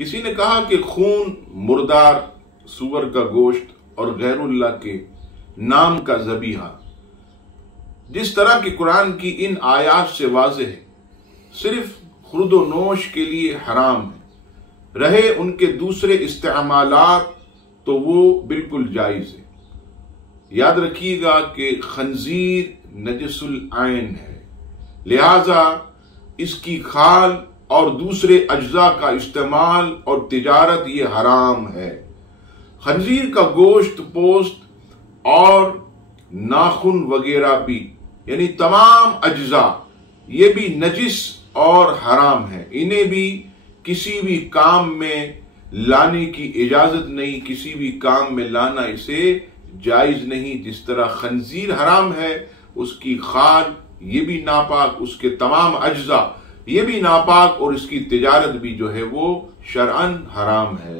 کسی نے کہا کہ خون، مردار سور کا گوشت اور غیر اللہ کے نام کا ذبیحہ جس طرح کہ قرآن کی ان آیات سے واضح ہے صرف خورد و نوش کے لیے حرام ہے، رہے ان کے دوسرے استعمالات تو وہ بالکل جائز ہے۔ یاد رکھیے گا کہ خنزیر نجس العین ہے، لہذا اس کی کھال اور دوسرے اجزاء کا استعمال اور تجارت یہ حرام ہے۔ خنزیر کا گوشت، پوست اور ناخن وغیرہ بھی یعنی تمام اجزاء یہ بھی نجس اور حرام ہے، انہیں بھی کسی بھی کام میں لانے کی اجازت نہیں، کسی بھی کام میں لانا اسے جائز نہیں۔ جس طرح خنزیر حرام ہے، اس کی خال یہ بھی ناپاک، اس کے تمام اجزاء یہ بھی ناپاک، اور اس کی تجارت بھی جو ہے وہ شرعاً حرام ہے۔